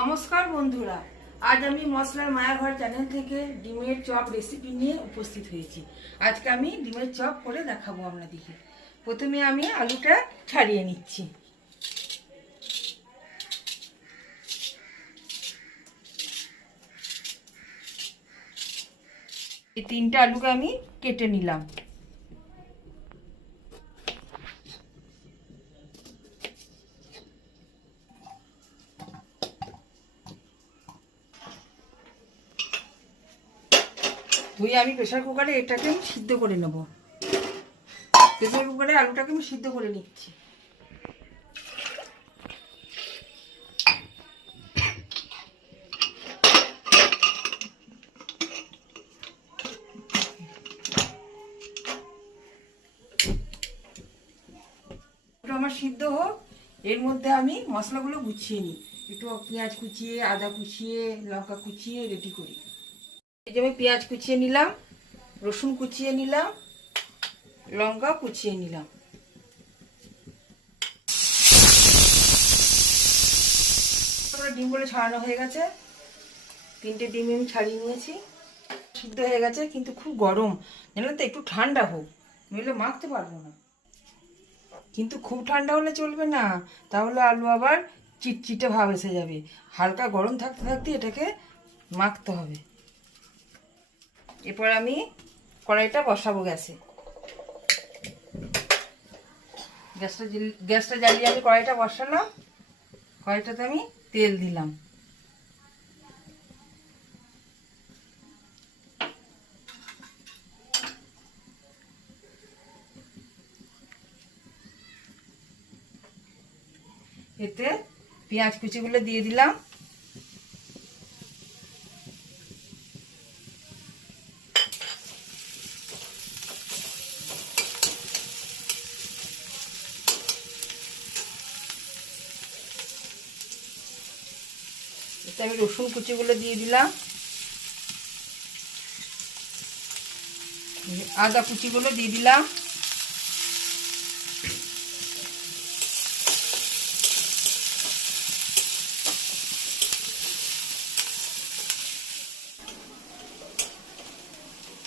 নমস্কার বন্ধুরা, আজ আমি মশলার মায়াঘর চ্যানেল থেকে ডিমের চপ রেসিপি নিয়ে উপস্থিত হয়েছি। আজকে আমি ডিমের চপ করে দেখাবো আপনাদেরকে। প্রথমে আমি আলুটা ছাড়িয়ে নিচ্ছি। এই তিনটা আলুকে আমি কেটে নিলাম। ধুয়ে আমি প্রেসার কুকারে এটাকে আমি সিদ্ধ করে নেব। প্রেসার কুকারে আলুটাকে আমি সিদ্ধ করে নিচ্ছি। আমার সিদ্ধ হোক, এর মধ্যে আমি মশলাগুলো গুছিয়ে নিই। একটু পেঁয়াজ কুচিয়ে, আদা কুচিয়ে, লঙ্কা কুচিয়ে রেডি করি। এই যে আমি পেঁয়াজ কুচিয়ে নিলাম, রসুন কুচিয়ে নিলাম, লঙ্কা কুচিয়ে নিলাম। ডিমগুলো ছাড়ানো হয়ে গেছে। তিনটে ডিম আমি ছাড়িয়ে নিয়েছি। সিদ্ধ হয়ে গেছে, কিন্তু খুব গরম, জানেন তো। একটু ঠান্ডা হোক, নইলে মাখতে পারবো না। কিন্তু খুব ঠান্ডা হলে চলবে না, তাহলে আলু আবার চিটচিটে ভাব এসে যাবে। হালকা গরম থাকতে থাকতে এটাকে মাখতে হবে। এরপর আমি কড়াইটা বসাবো গ্যাসে। গ্যাসটা জ্বালিয়ে আমি কড়াইটা বসালাম। কড়াইটাতে আমি তেল দিলাম। এতে পেঁয়াজ কুচিগুলো দিয়ে দিলাম। এতে আমি রসুন কুচিগুলো দিয়ে দিলাম। আদা কুচিগুলো দিয়ে দিলাম।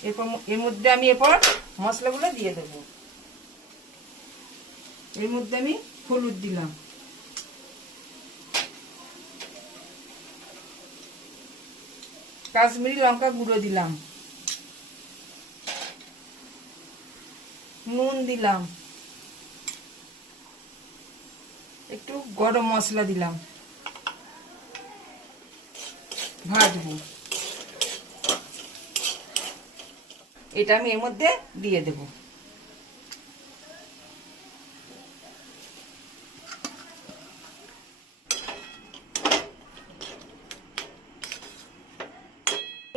এরপর এর মধ্যে আমি মশলাগুলো দিয়ে দেবো। এর মধ্যে আমি হলুদ দিলাম, কাশ্মীরি লঙ্কা গুঁড়ো দিলাম, নুন দিলাম, একটু গরম মশলা দিলাম। ভাজবো। এটা আমি এর মধ্যে দিয়ে দেব।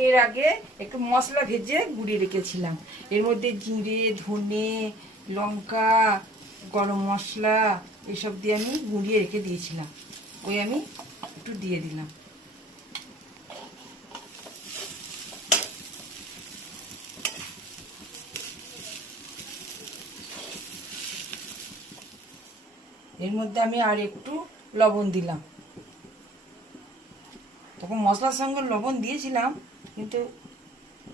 এর আগে একটু মশলা ভেজে গুঁড়িয়ে রেখেছিলাম। এর মধ্যে জিরে, ধনে, লঙ্কা, গরম মশলা এসব দিয়ে আমি গুঁড়িয়ে রেখে দিয়েছিলাম। ওই আমি একটু দিয়ে দিলাম। এর মধ্যে আমি আর একটু লবণ দিলাম। তখন মশলার সঙ্গে লবণ দিয়েছিলাম, কিন্তু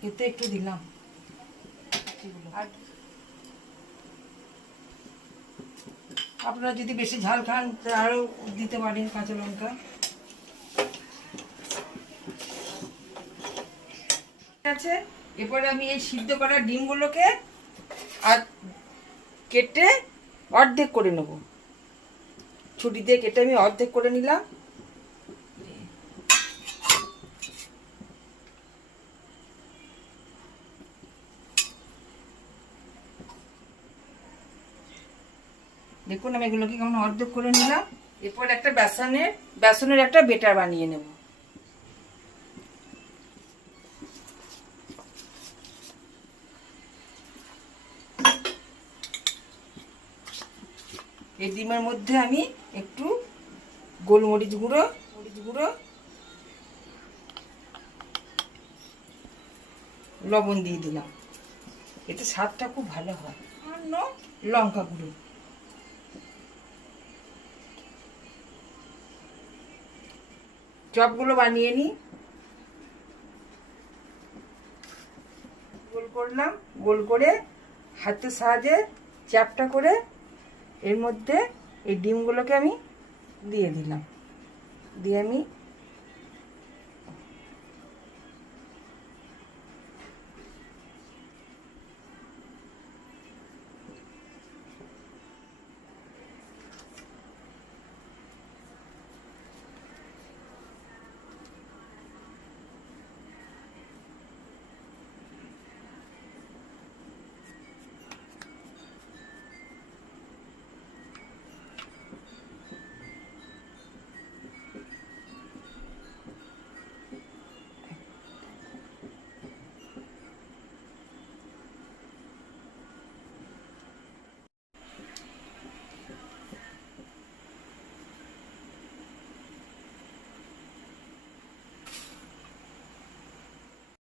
এতে একটু দিলাম। আর আপনারা যদি বেশি ঝাল খান আরও দিতে পারেন কাঁচা লঙ্কা। ঠিক আছে, এরপরে আমি এই সিদ্ধ করা ডিমগুলোকে আর কেটে অর্ধেক করে নেব। ছুরি দিয়ে কেটে আমি অর্ধেক করে নিলাম। দেখুন আমি এগুলোকে কেমন অর্ধেক করে নিলাম। এরপর একটা বেসনের একটা বেটার বানিয়ে নেব। এই ডিমের মধ্যে আমি একটু গোলমরিচ গুঁড়ো, লবণ দিয়ে দিলাম। এতে স্বাদটা খুব ভালো হয়। আর লঙ্কা গুঁড়ো। চপগুলো বানিয়ে নিই। গোল করলাম, গোল করে হাতের সাহায্যে চ্যাপটা করে এর মধ্যে এই ডিমগুলোকে আমি দিয়ে দিলাম। দিয়ে আমি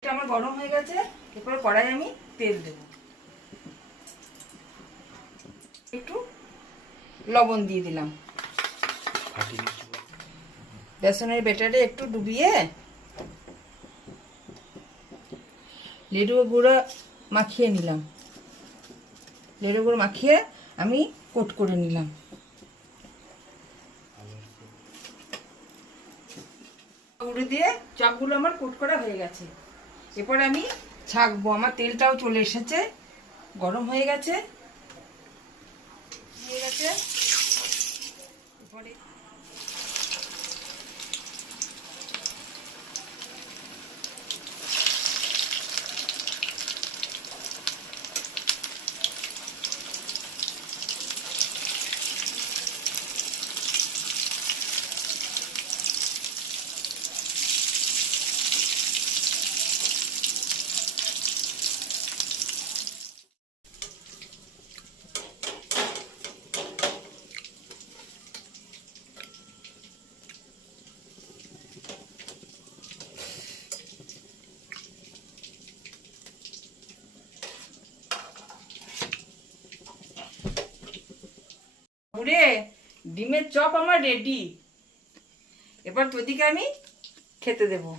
আমার গরম হয়ে গেছে। এরপরে কড়াই আমি তেল দেব, একটু লবণ দিয়ে দিলাম। বেসনের ব্যাটারে একটু ডুবিয়ে লেবু গুঁড়ো মাখিয়ে নিলাম। লেবু গুঁড়ো মাখিয়ে আমি কোট করে নিলাম। গুঁড়ো দিয়ে চপগুলো আমার কোট করা হয়ে গেছে। এরপরে আমি ছাঁকবো। আমার তেলটাও চলে এসেছে, গরম হয়ে গেছে। এরপরে পুরে ডিমের চপ আমার রেডি। এবার তোদিকে আমি খেতে দেবো।